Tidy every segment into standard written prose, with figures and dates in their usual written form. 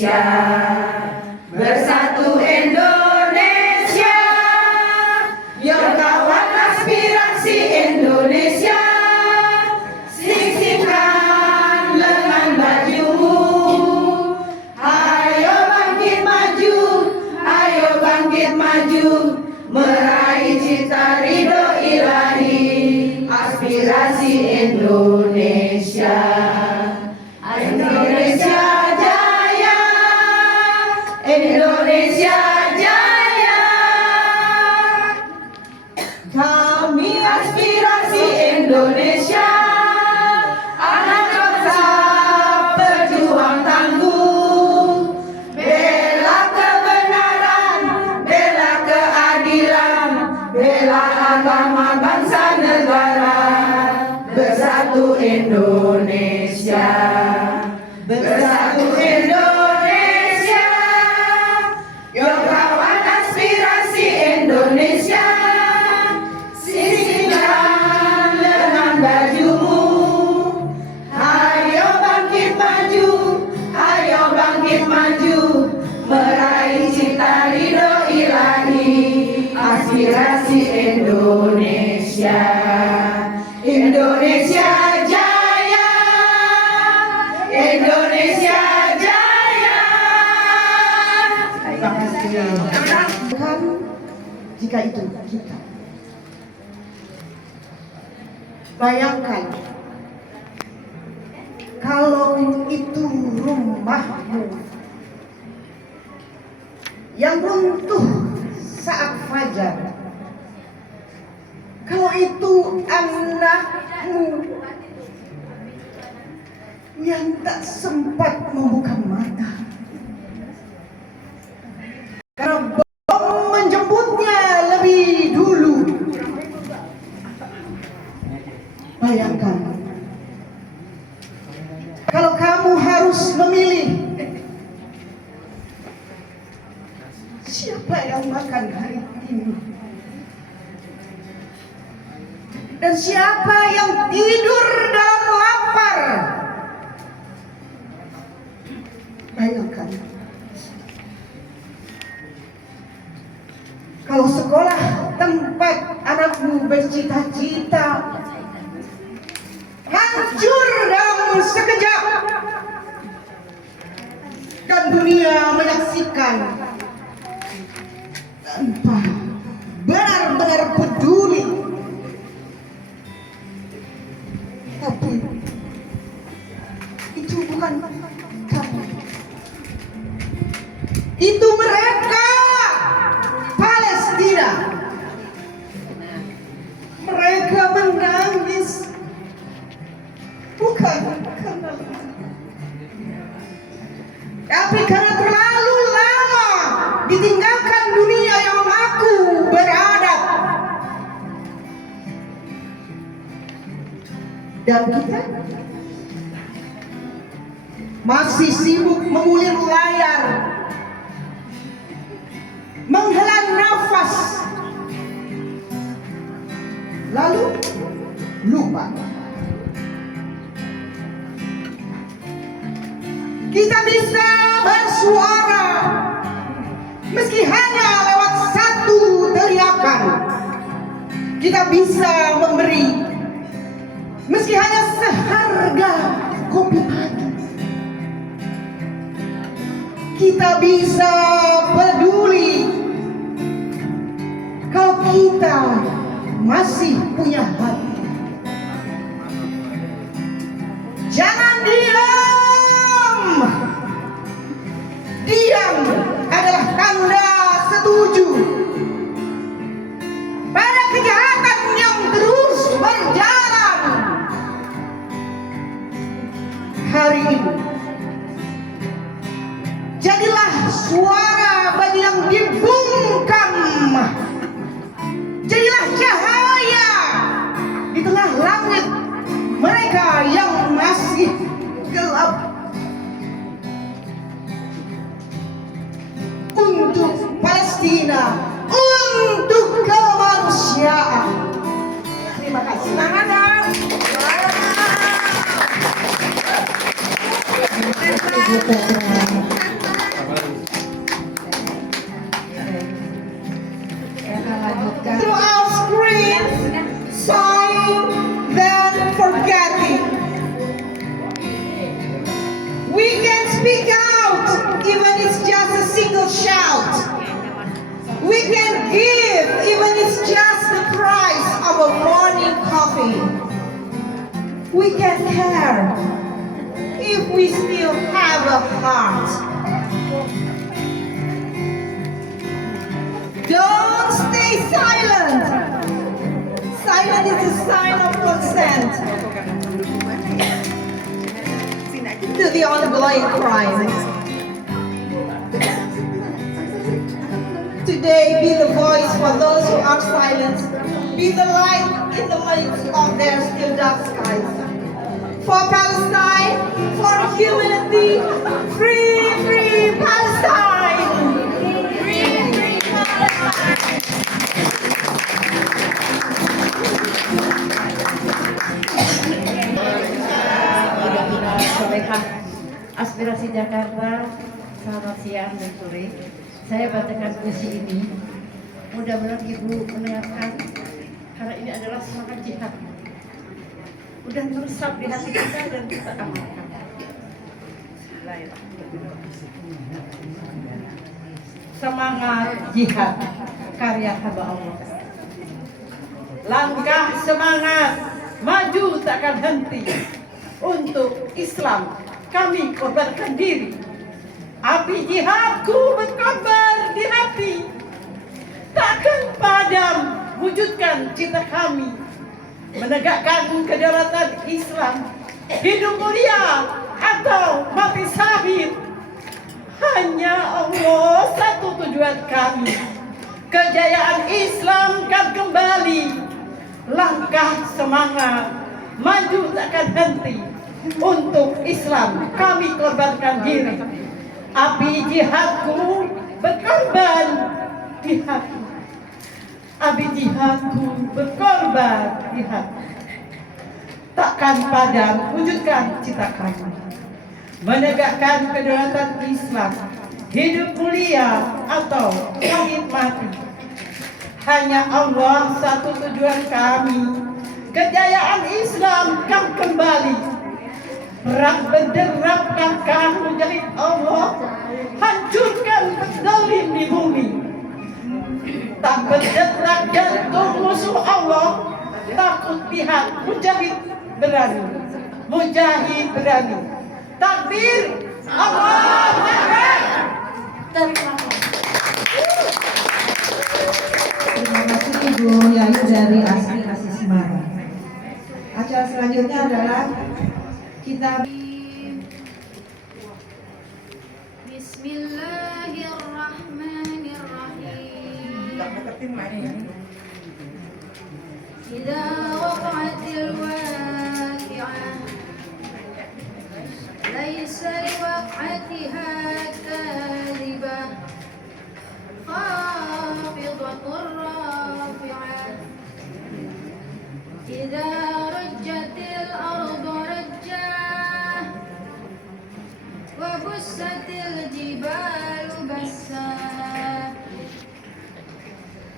Indonesia, bersatu Indonesia, yuk kawat aspirasi Indonesia, sisihkan lengan bajumu, ayo bangkit maju, meraih cita ridho ilahi, aspirasi Indonesia. Indonesia Jaya, Indonesia Jaya. Kami aspirasi Indonesia, anak bangsa berjuang tangguh, bela kebenaran, bela keadilan, bela agama bangsa negara, bersatu Indonesia. Bersatu Indonesia, yuk kawat aspirasi Indonesia, sisihkan lengan bajumu, ayo bangkit maju, meraih cita ridho ilahi, aspirasi Indonesia. Indonesia Jaya, Indonesia Jaya. Terima kasih. Jika itu kita bayangkan kalau itu rumahmu yang runtuh saat fajar, kalau itu anakmu yang tak sempat membuka mata karena bom menjemputnya lebih dulu. Bayangkan kalau kamu harus memilih siapa yang makan hari ini dan siapa yang tidur dalam lapar. Bayangkan kalau sekolah tempat anakmu bercita-cita hancur dalam sekejap dan dunia menyaksikan tanpa benar-benar peduli. Tapi itu bukan kamu, itu mereka Palestina. Mereka menangis bukan karena tapi karena terlalu lama ditinggalkan dunia yang mengaku beradab. Dan kita masih sibuk mengulir layar, menghela nafas, lalu lupa kita bisa bersuara meski hanya lewat satu teriakan. Kita bisa memberi meski hanya seharga kopi pagi. Kita bisa peduli kalau kita masih punya hati. Jangan diam. Diam adalah tanda setuju pada kejahatan yang terus berjalan. Hari ini jadilah suara bagi yang dibungkam, jadilah cahaya di tengah langit mereka yang masih gelap. Untuk Palestina, untuk kemanusiaan. Terima kasih. Semangat dong. Terima kasih. our morning coffee. We can care if we still have a heart. Don't stay silent. Silence is a sign of consent to the ongoing crime. Today, be the voice for those who are silent. Be the light in the midst of their still dark skies. For Palestine, for humanity, free, free Palestine! Free, free Palestine! Aspirasi Jakarta, selamat siang dan sore. Saya bacakan puisi ini. Mudah-mudahan Ibu mendengarkan, karena ini adalah semangat jihad. Udah meresap di hati kita dan kita amalkan. Semangat jihad, karya hamba Allah. Langkah semangat, maju takkan henti. Untuk Islam kami korbankan diri. Api jihadku berkobar di hati, takkan padam wujudkan cita kami. Menegakkan kedaulatan Islam, hidup mulia atau mati syahid. Hanya Allah satu tujuan kami. Kejayaan Islam kan kembali. Langkah semangat, maju takkan henti. Untuk Islam kami korbankan diri. Api jihadku berkorban di hati. Api jihadku berkorban di hati. Takkan padam wujudkan cita kami. Menegakkan kedaulatan Islam, hidup mulia atau syahid mati. Hanya Allah satu tujuan kami. Kejayaan Islam kan kembali. Perang berderap langkah menjadi Allah, hancurkan zalim di bumi. Tak berdetak jantung musuh Allah, takut pihak mujahid berani. Mujahid berani. Takbir, Allahu Akbar. Terima kasih Ibu Yai dari Asri Kasih Semarang. Acara selanjutnya adalah kita Bismillahirrahmanirrahim. Idza waqa'atil waqi'ah laysa liwaq'atiha kadhibah khafidatur rafi'ah idza rajjatil ardu rajjah wa bussatil jibalu bassah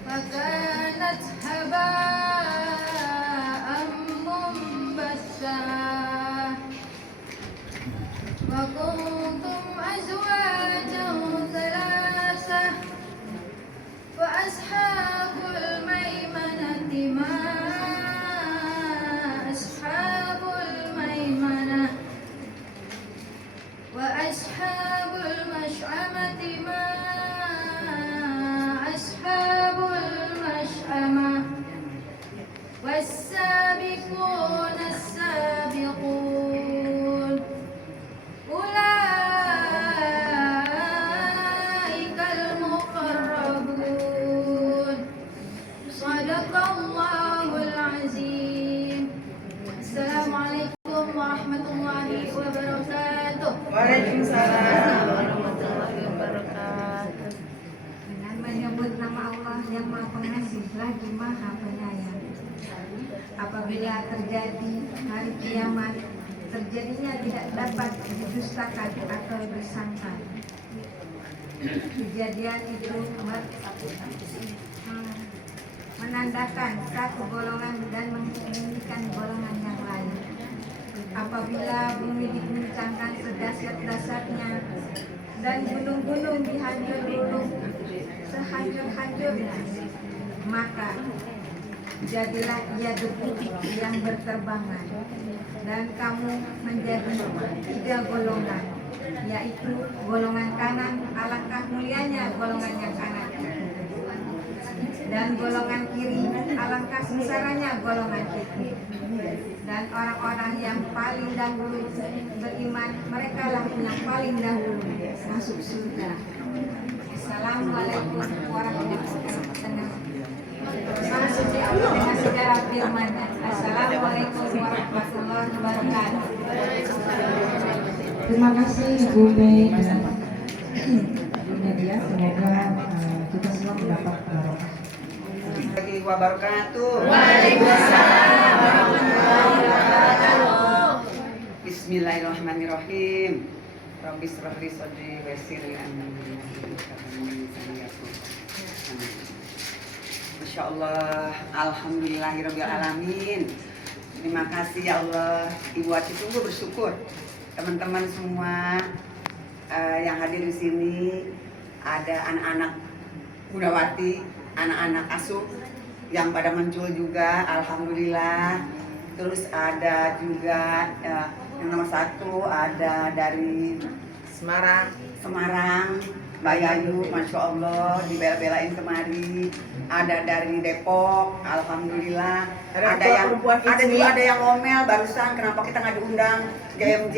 fakanat haba'an munbassah wa kuntum azwajan thalathah fa ashabul maimanati ma ashabul maimanah wa ashabul mash'amati ma ashabul mash'amah was-sabiqun as-sabiqun ulaikal muqarrabun sadaqallahul azim. Assalamualaikum warahmatullahi wabarakatuh. Waalaikumsalam. Dengan menyebut nama Allah yang Maha Pengasih lagi Maha Penyayang. Apabila terjadi hari kiamat, terjadinya tidak dapat didustakan atau disangkal. Kejadian itu menandakan satu golongan dan menginginkan golongan yang lain. Apabila bumi diguncangkan sedahsyat-dahsyatnya dan gunung-gunung dihancur luluh sehancur-hancurnya, maka jadilah ia debu yang berterbangan, dan kamu menjadi 3 golongan, yaitu golongan kanan, alangkah mulianya golongan yang kanan itu, dan golongan kiri, alangkah sengsaranya golongan itu. Dan orang-orang yang paling dahulu beriman, mereka lah yang paling dahulu masuk surga. Assalamualaikum warahmatullahi wabarakatuh. Masuk dengan sejarah firman. Assalamualaikum warahmatullahi wabarakatuh. Terima kasih Ibu Mei dan Ibu Nadia. Semoga kita semua mendapat barokah. Warahmatullahi wabarakatuh. Waalaikumsalam warahmatullahi wabarakatuh. Bismillahirrahmanirrahim. Rabbi shrah li sadri wa yassir li amri. Masya Allah, alhamdulillahirabbil alamin. Terima kasih ya Allah. Ibu Aci sungguh bersyukur. Teman-teman semua yang hadir di sini, ada anak-anak Budawati, anak-anak asuh yang pada muncul juga, alhamdulillah. Terus ada juga yang nomor 1 ada dari Semarang, Mbak Yayu, Masya Allah, dibela-belain kemari. Ada dari Depok, alhamdulillah. Ada yang ngomel barusan, kenapa kita nggak diundang GMJ?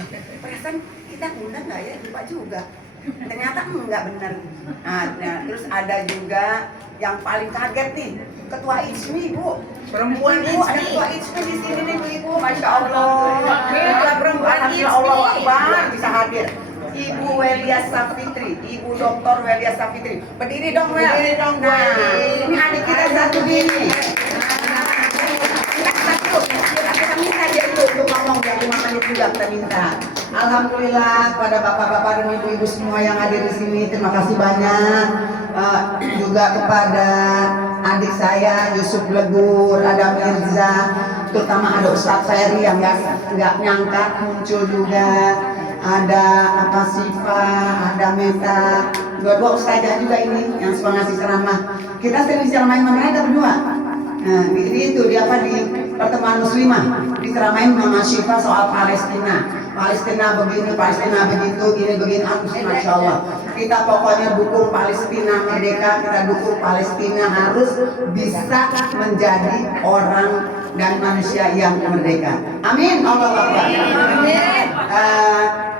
Loh, perasaan kita undang nggak ya? Lupa juga. Ternyata enggak benar. Nah, terus ada juga yang paling kaget nih, Ketua ISMI, Bu. Perempuan Bu, ada Ketua ISMI di sini nih, Bu Ibu. Masya Allah. Ketua perempuan ISMI. Allah Akbar bisa hadir. Ibu Welia Safitri, Ibu Dr. Welia Safitri. Berdiri dong, Wel. Berdiri dong, Bu. Ini adik kita satu ini. Kita minta dia untuk ngomong ya, 5 menit juga kita minta. Alhamdulillah pada bapak-bapak dan ibu-ibu semua yang hadir di sini, terima kasih banyak. Juga kepada adik saya Yusuf Legur, ada Mirza, terutama ada Ustadz Ferry yang nggak nyangka muncul juga. Ada Siva, ada Meta, dua ustazah juga ini yang suka ngasih ceramah. Kita sering ceramahin sama mereka berdua. Nah, itu dia di pertemuan muslimah diceramahin Mama Syifa soal Palestina begini, Palestina begitu, ini begini, Masya Allah. Kita pokoknya dukung Palestina merdeka, kita dukung Palestina harus bisa menjadi orang dan manusia yang merdeka. Amin. Allah Akbar.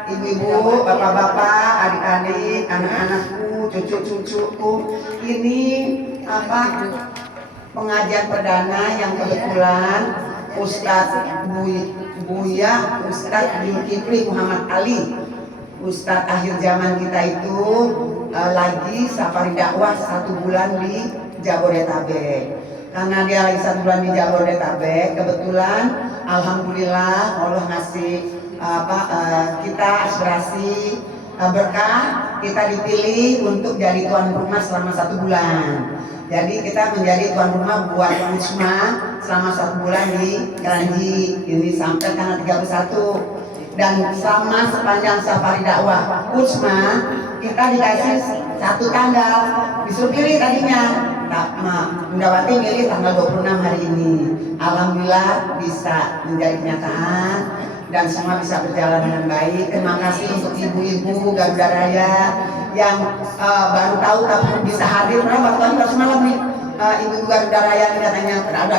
Ibu-ibu, bapak-bapak, adik-adik, anak-anakku, cucu-cucuku, ini pengajian perdana yang kebetulan Ustadz Buya, Ustadz Zulkifli Muhammad Ali, Ustadz akhir zaman kita itu lagi safari dakwah 1 bulan di Jabodetabek. Karena dia lagi 1 bulan di Jabodetabek, kebetulan alhamdulillah Allah ngasih kita aspirasi berkah, kita dipilih untuk jadi tuan rumah selama 1 bulan. Jadi kita menjadi tuan rumah buat Utsma selama 1 bulan di Kranji ini sampai tanggal 31. Dan sama sepanjang safari dakwah Utsma kita dikasih 1 tanggal, disuruh pilih tadinya. Budawati milih tanggal 26 hari ini. Alhamdulillah bisa menjadi kenyataan dan semua bisa berjalan dengan baik. Terima kasih untuk ibu-ibu Garuda Raya yang baru tahu tapi bisa hadir. Karena waktu ini baru semalam nih ibu-ibu Garuda Raya katanya terada